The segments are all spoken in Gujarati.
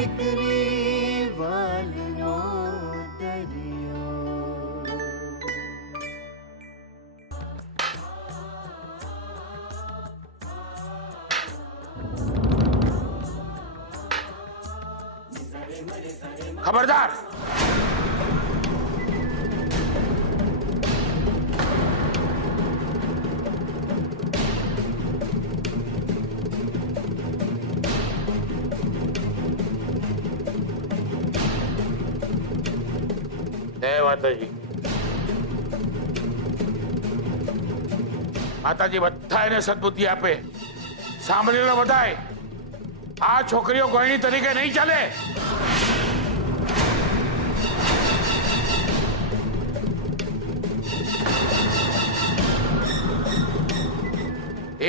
દીકરી વાલનો દરિયો. ખબરદાર, જય માતાજી. માતાજી બધા એને સદબુદ્ધિ આપે. સાંભળી લો બધાય, આ છોકરીઓ ગોયણી તરીકે નહીં ચાલે.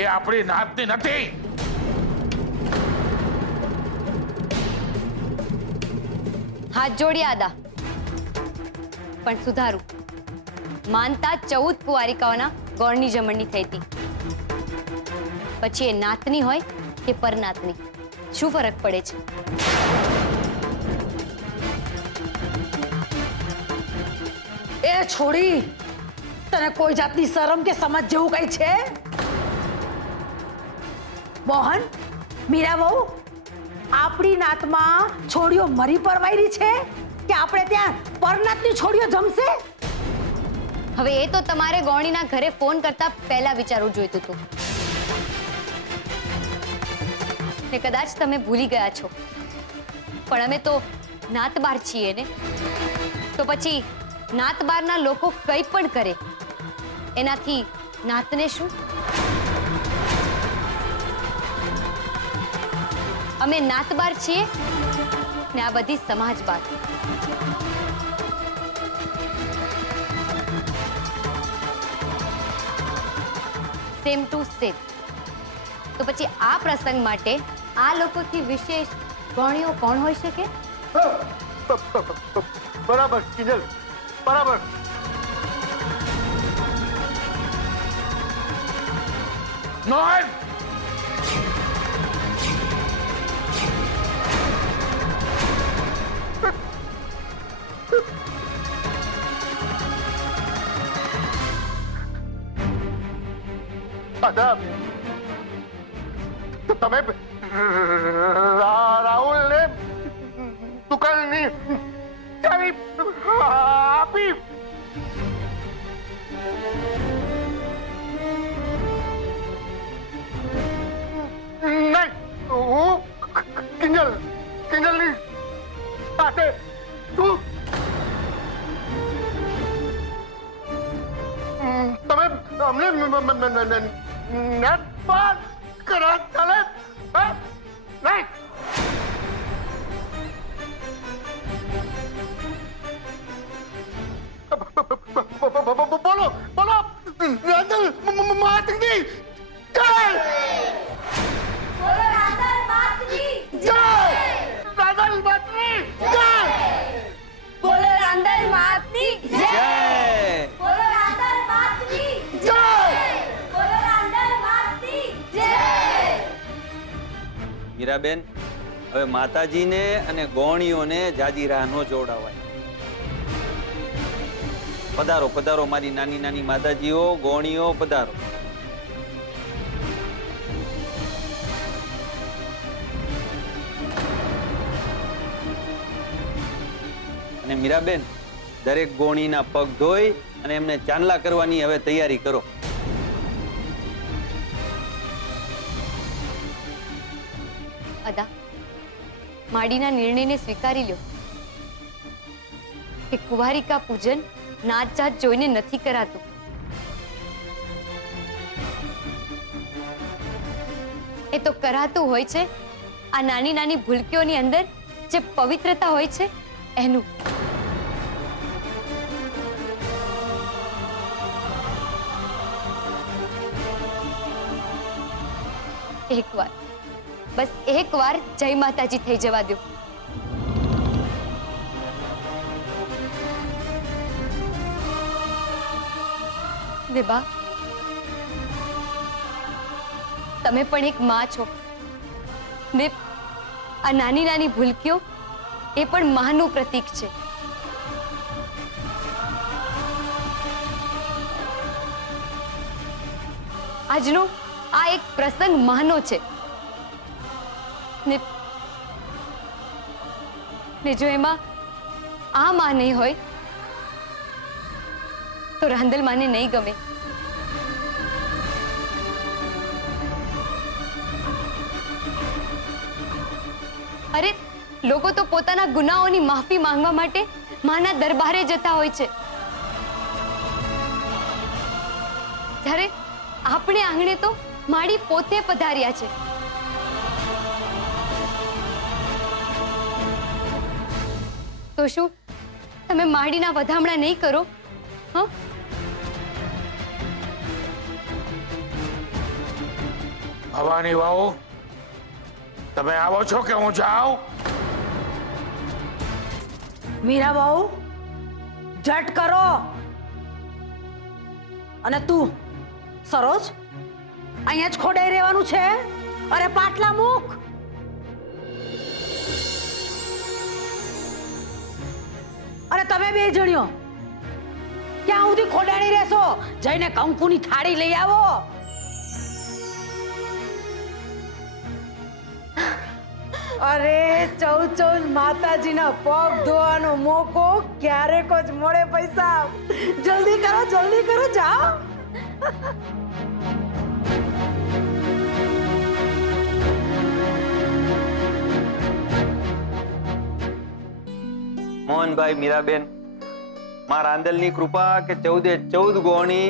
એ આપણી નાતની નથી. હાથ જોડી આદા, પણ સુધારું. માનતા 14 કુંવારિકાઓના ગોળની જમણની થઈ હતી. પછી એ નાતની હોય કે પરનાતની, શું ફરક પડે છે? એ છોડી, તને કોઈ જાતની શરમ કે સમજ જેવું કઈ છે? મોહન, મીરા બહુ, આપણી નાતમાં છોડીઓ મરી પરવાયરી છે કે આપણે ત્યાં પરનાતની છોડીઓ જમશે? હવે એ તો તમારે ગોળણીના ઘરે ફોન કરતા પહેલા વિચારવું જોઈતું હતું. ને કદાચ તમે ભૂલી ગયા છો, પણ અમે તો નાતબાર છીએ ને. તો પછી નાતબારના લોકો કંઈ પણ કરે એનાથી નાતને શું? અમે નાતબાર છીએ ને આ બધી સમાજબાર. Same to same. તો પછી આ પ્રસંગ માટે આ લોકોથી વિશેષ ગોળણીઓ કોણ હોઈ શકે? બરાબર કિંજલ, બરાબર. મોહન, દાદા, તમે રાહુલને દુકાનની ચાવી આપી? નહીં, હું કિંજલની સાથે છું. તમે અમને નેટ પાસ કરા ચાલે? નહીં. બોલો બોલો, રાંદલ માતની જય! બોલો રાંદલ માતની જય! રાંદલ માતની જય! બોલો રાંદલ માતની જય! બોલો રાંદલ માતની જય! બોલો રાંદલ માતની જય! મીરાબેન, હવે માતાજીને અને ગોણીઓને જાજી રાહ ન જોડાવાય. પધારો પધારો મારી નાની નાની માતાજીઓ, ગોણીઓ, પધારો. અને મીરાબેન, દરેક ગોણીના પગ ધોઈ અને એમને ચાંદલા કરવાની હવે તૈયારી કરો. અદા, માડીના નિર્ણયને સ્વીકારી લ્યો કે કુંવારિકા પૂજન નાત જાત જોઈને નથી કરાતું. એ તો કરાતું હોય છે આ નાની નાની ભૂલકીઓની અંદર જે પવિત્રતા હોય છે એનું. એકવાર, બસ એકવાર જય માતાજી થઈ જવા દો. ને બા, તમે પણ એક માં છો ને આ નાની નાની ભૂલકીઓ એ પણ માનું પ્રતીક છે. આજનો આ એક પ્રસંગ માનો છે ને જો એમાં આ માં નહીં હોય તો રાંદલ માને નહીં ગમે. અરે લોકો તો પોતાના ગુનાઓની માફી માંગવા માટે માના દરબારે જતા હોય છે, જ્યારે આપણે આંગણે તો માડી પોતે પધાર્યા છે. તો શું તમે માડીના વધામણા નહીં કરો? હા, ભવાની વહુ, તમે આવો છો કે હું જાઉં? મીરા બહુ ઝટ કરો. અને તું સરોજ અહીંયા જ ખોડાઈ રહેવાનું છે? અરે પાટલા મૂક. અને તમે બે જણ્યો ક્યાં સુધી ખોડાણી રહેશો? જઈને કંકુની થાળી લઈ આવો. અરે ચૌ માતાજીના પગ ધોવાનો મોકો ક્યારેક જ મળે. પૈસા જલ્દી કરો જાઓ. મોહનભાઈ, મીરાબેન, માં રાંદલની કૃપા કે 14 ગોણી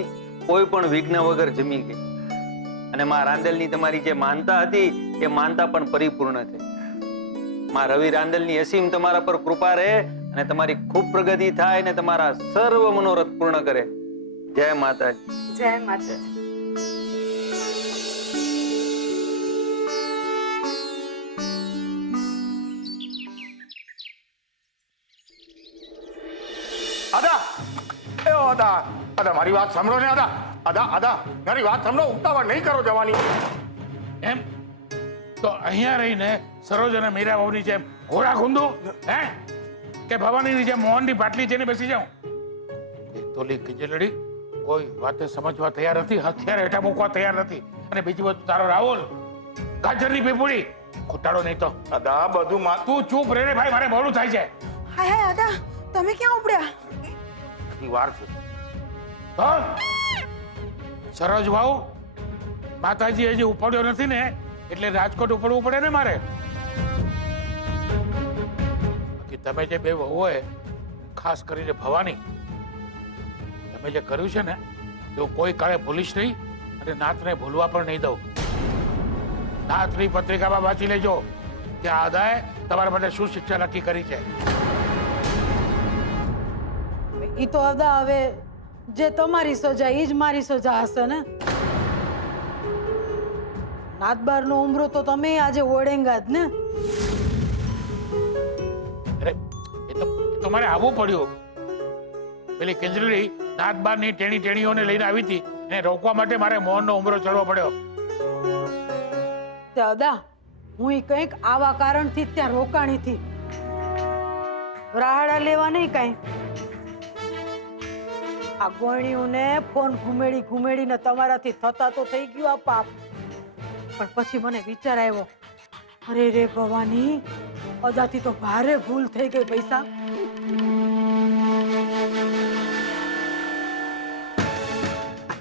કોઈ પણ વિઘ્ન વગર જમી ગઈ. અને માં રાંદલની તમારી જે માનતા હતી એ માનતા પણ પરિપૂર્ણ થઈ. માં રવિ રાંદલની અસીમ તમારા પર કૃપા રહે અને તમારી ખૂબ પ્રગતિ થાય ને તમારા સર્વ મનોરથ પૂર્ણ કરે. જય માતાજી. જય માતાજી. આદા, એ આદા, આદા મારી વાત સાંભળો ને આદા. આદા મારી વાત સાંભળો. ઉતાવળ નહીં કરો જવાની. એમ તો અહીંયા રહીને સરોજ અને મીરા વહુની જેમ ઘોડા ખૂંદું? હે કે ભવાનીની જેમ મોહનની પાટલી જઈને બેસી જાઉં? એક તોલી ખીજલડી કોઈ વાતે સમજવા તૈયાર નથી, હથિયાર હેઠા મૂકવા તૈયાર નથી. અને બીજી બધું તારો રાહુલ ગાજરની પીપુડી ખોટાડો નહીં તો. આદા બધું તું ચૂપ રહે ને ભાઈ, મારે મોડું થાય છે. હાય હાય આદા, તમે ક્યાં ઉપડ્યા? વાર છે સરોજ ભાઉ, માતાજી હજી ઉપડ્યો નથી ને એટલે રાજકોટ ઉપડવું પડે ને મારે. તમે જે બે વહુઓએ, ખાસ કરીને ભવાની, તમે જે કર્યું છે ને એવું કોઈ કાળે ભૂલીશ નહીં અને નાથને ભૂલવા પણ નહીં દઉં. નાથની પત્રિકામાં વાંચી લેજો કે આદાએ તમારા માટે શું શિક્ષા નક્કી કરી છે. ઈ તો અદા હવે જે તમારી સજા ઈ જ મારી સજા હશે ને. નાતબારનો ઉમરો તો તમે આજે ઓળેંગા જ ને. અરે એ તો મારે આવવું પડ્યું. પેલી કેન્દ્રી નાતબારની ટેણીઓને લઈને આવી હતી, એને રોકવા માટે મારે મોહનનો ઉમરો ચડવો પડ્યો. અદા હું ઈ કંઈક આવા કારણથી ત્યાં રોકાણી થી રાહડા લેવા નહીં કાંઈ. આ ગોળીઓને ફોન ઘુમેડીને તમારાથી થતા તો થઈ ગયું આ પાપ. પણ પછી મને વિચાર આવ્યો, અરે રે ભવાની, અદાથી તો ભારે ભૂલ થઈ ગઈ. પૈસા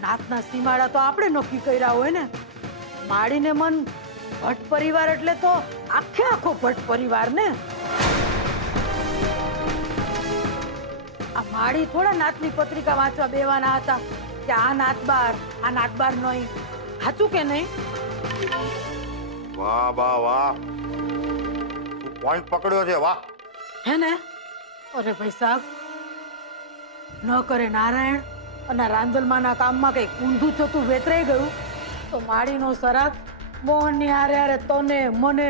નાતના સીમાડા તો આપણે નક્કી કર્યા હોય ને. માડીને મન ભટ્ટ પરિવાર એટલે તો આખે આખો ભટ્ટ પરિવાર ને. આ માડી થોડા નાતની પત્રિકા વાંચવા બેવાના હતા કે આ નાતબાર નહીં. સાચું કે નહીં? વાહ વાહ વાહ, પોઈન્ટ પકડ્યો છે. વાહ હે ને. અરે ભાઈ સાહેબ, ન કરે નારાયણ અને રાંદલમાના કામમાં કઈ ઊંધું થતું વેતરાઈ ગયું તો માડીનો સરાગ મોહનની હારે હારે તને મને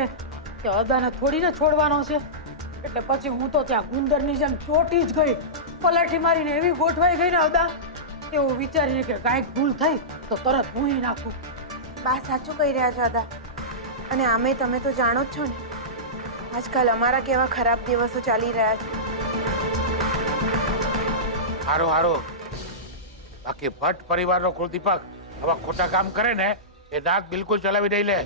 કે અદાને થોડીને છોડવાનો છે. એટલે પછી હું તો ત્યાં ગુંદરની જેમ ચોટી જ ગઈ. પલાઠી મારીને એવી ગોઠવાઈ ગઈ ને અદા, એવું વિચારીને કે કાંઈક ભૂલ થઈ તો તરત ભૂંઈ નાખું. બા સાચું કહી રહ્યા છો આદા. અને આમે તમે તો જાણો જ છો ને, આજકાલ અમારા કેવા ખરાબ દિવસો ચાલી રહ્યા છે. હારો હારો. બાકી ભટ્ટ પરિવારનો કુલદીપક આવા ખોટા કામ કરે ને એ દાંત બિલકુલ ચલાવી નહીં લે.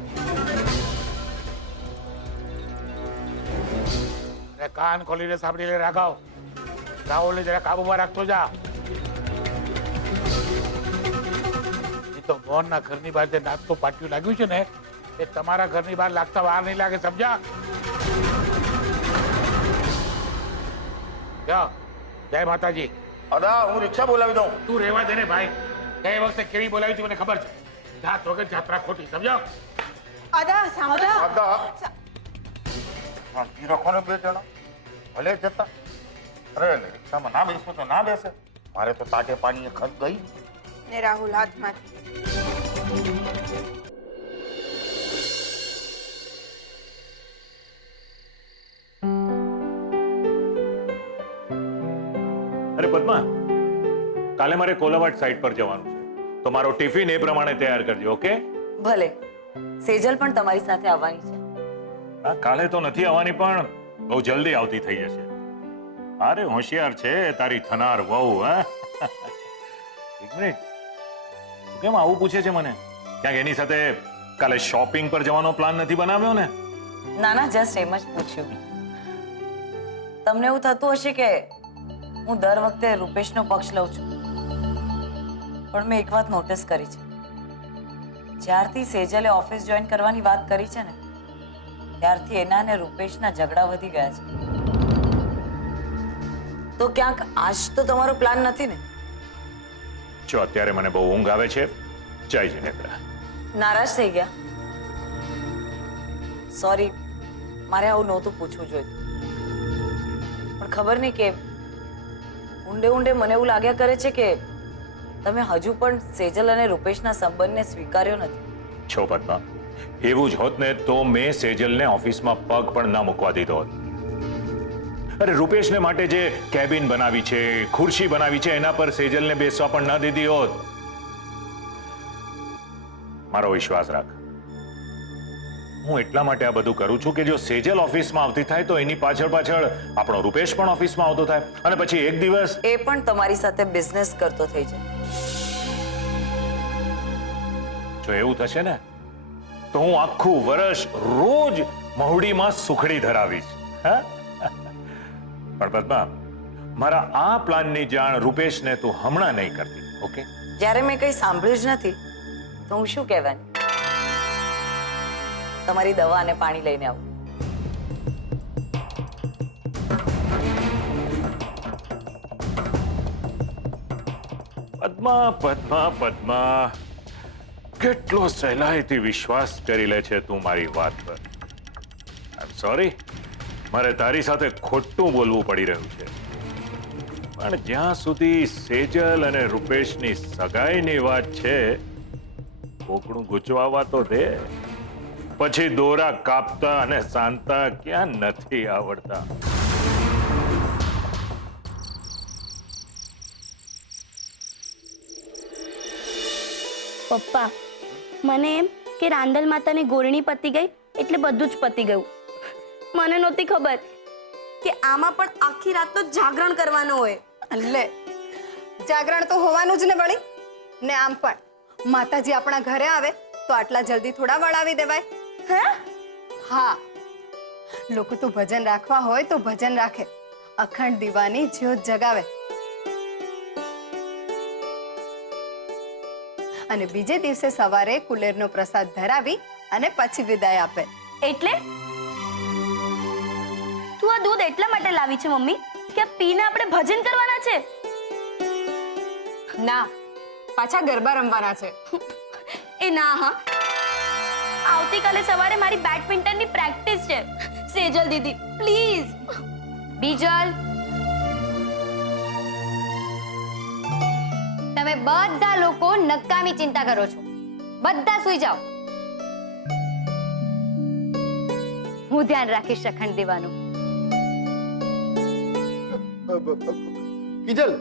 અને કાન ખોલીને સાંભળી લે રાઘવ. રાહુલને જરા કાબુમાં રાખતો જા. એ તો મોહનના ઘરની બહાર જે નાસ્તો પાટિયું લાગ્યું છે ને એ તમારા ઘરની બહાર લાગતા વાર નહીં લાગે, સમજ્યા? જય માતાજી. અદા હું રિક્ષા બોલાવી દઉં. તું રહેવા દે ને ભાઈ. ગઈ વખતે કેવી બોલાવી હતી મને ખબર છે. જાત વગર જાત્રા ખોટી, સમજો? અદા સાંભળો. અદા શાંતિ રાખો ને બે જણા. ભલે જતા. અરે રિક્ષામાં ના બેસવું તો ના બેસે. મારે તો તાટે પાણીએ ખસ ગઈ. ને રાહુલ હાથમાંથી. અરે પદ્મા, કાલે મારે કોલાવાડ સાઈડ પર જવાનું છે, તો મારો ટિફિન એ પ્રમાણે તૈયાર કરજો, ઓકે? ભલે. સેજલ પણ તમારી સાથે આવવાની છે. હા, કાલે તો નથી આવવાની, પણ બહુ જલ્દી આવતી થઈ જશે. અરે હોશિયાર છે તારી થનાર વહુ. હા, એક મિનિટ, તું કેમ આવું પૂછે છે મને? ક્યાંક એની સાથે કાલે શોપિંગ પર જવાનો પ્લાન નથી બનાવ્યો ને? ના ના, જસ્ટ એમ જ પૂછ્યું. તમને એવું થતું હશે કે હું દર વખતે રૂપેશનો પક્ષ લઉં છું, પણ મેં એક વાત નોટિસ કરી છે. જ્યારથી સેજલે ઓફિસ જોઈન કરવાની વાત કરી છે ને, ત્યારથી એના ને રૂપેશના ઝઘડા વધી ગયા છે. તો ક્યાંક આજ તો તમારો પ્લાન નથી ને? જો અત્યારે મને બહુ ઊંઘ આવે છે, જય જિનેન્દ્ર. નારાજ થઈ ગયા? સોરી, મારે આવું નહોતું પૂછવું જોઈતું, પણ ખબર નહીં કે ઊંડે ઊંડે મને એવું લાગ્યા કરે છે કે તમે હજુ પણ સેજલ અને રૂપેશના સંબંધને સ્વીકાર્યો નથી. છો પદ્મા, એવું જ હોત ને તો મેં સેજલને ઓફિસમાં પગ પણ ના મૂકવા દીધો હોત. અરે રૂપેશને માટે જે કેબિન બનાવી છે, ખુરશી બનાવી છે, એના પર સેજલને બેસવા પણ ના દીધી હોત. મારો વિશ્વાસ રાખ. હું એટલા માટે આ બધું કરું છું કે જો સેજલ ઓફિસમાં આવતી થાય તો એની પાછળ પાછળ આપણો રૂપેશ પણ ઓફિસમાં આવતો થાય, અને પછી એક દિવસ એ પણ તમારી સાથે બિઝનેસ કરતો થઈ જાય. જો એવું થશે ને તો હું આખું વર્ષ રોજ મહુડીમાં સુખડી ધરાવીશ. હા, પણ પદ્મા, મારા આ પ્લાનની જાણ રૂપેશને તું હમણાં નહીં કરતી, ઓકે? જ્યારે મેં કંઈ સાંભળ્યું જ નથી તો હું શું કહેવાની? તમારી દવા અને પાણી લઈને આવું. પદ્મા, પદ્મા, પદ્મા, કેટલો સહેલાઈથી વિશ્વાસ કરી લે છે તું મારી વાત પર. આઈ એમ સોરી, મારે તારી સાથે ખોટું બોલવું પડી રહ્યું છે, પણ જ્યાં સુધી સેજલ અને રૂપેશની સગાઈની વાત છે, કોકણું ગૂંચવાવા તો દે. પછી દોરા કાપતા અને સાંતા ક્યાં નથી આવડતા. પપ્પા, મને એમ કે રાંદલ માતાની ગોરણી પતી ગઈ એટલે બધું જ પતી ગયું. મને નહોતી ખબર કે આમાં પણ આખી રાત તો જાગરણ કરવાનું હોય. લે, જાગરણ તો હોવાનું જ ને વળી. ને આમ પણ માતાજી આપણા ઘરે આવે તો આટલા જલ્દી થોડા વળાવી દેવાય? હે? હા, લોકો તો ભજન રાખવા હોય તો ભજન રાખે, અખંડ દીવાની જ્યોત જગાવે, અને બીજે દિવસે સવારે કુલેરનો પ્રસાદ ધરાવી અને પછી વિદાય આપે. એટલે તું આ દૂધ એટલા માટે લાવી છે મમ્મી કે આ પીને આપણે ભજન કરવાના છે? ના, પાછા ગરબા રમવાના છે. એ ના, હા, આવતીકાલે સવારે મારી બેડમિન્ટનની પ્રેક્ટિસ છે. સેજલ દીદી, પ્લીઝ. બીજલ, તમે બધા લોકો નકામી ચિંતા કરો છો. બધા સૂઈ જાઓ. હું ધ્યાન રાખીશ અખંડ દીવાનું. કિજલ,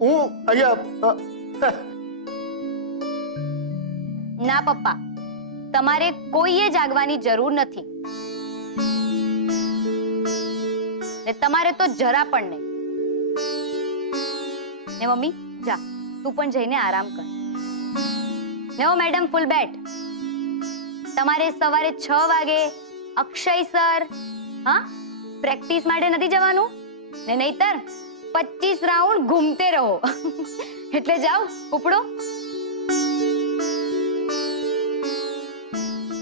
હું અહીંયા ના પપ્પા, તમારે કોઈએ જાગવાની જરૂર નથી. ને તમારે તો જરા પણ નહીં. ને મમ્મી જા, તું પણ જઈને આરામ કર. ને ઓ મેડમ ફૂલ બેટ, તમારે સવારે 6 વાગે અક્ષય સર હા પ્રેક્ટિસ માટે નથી જવાનું ને, નહીતર 25 રાઉન્ડ ઘૂમતે રહો. એટલે જાઓ ઉપડો.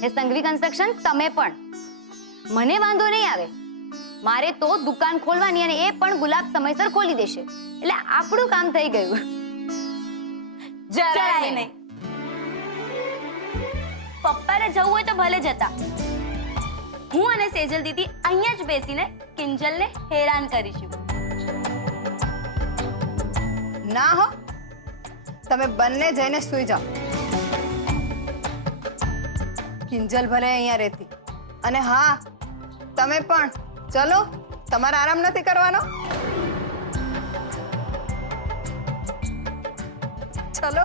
એ સંઘવી કન્સ્ટ્રક્શન તમે પણ, મને વાંધો નહીં આવે, મારે તો દુકાન ખોલવાની અને એ પણ ગુલાબ સમયસર ખોલી દેશે એટલે આપણું કામ થઈ ગયું. જરાય નહીં. પપ્પાને જવું હોય તો ભલે જતા. હું અને સેજલ દીદી અહીંયા જ બેસીને કિંજલને હેરાન કરીશું. ના હો, તમે બંને જઈને સૂઈ જાઓ. કિંજલ ભલે અહીંયા રહેતી, અને હા તમે પણ ચલો, તમારે આરામ નથી કરવાનો. ચલો.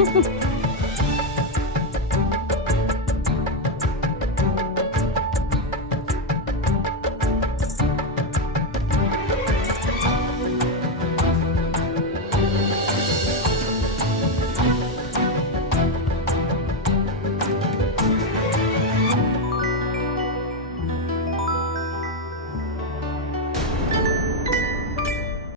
Ha ha ha.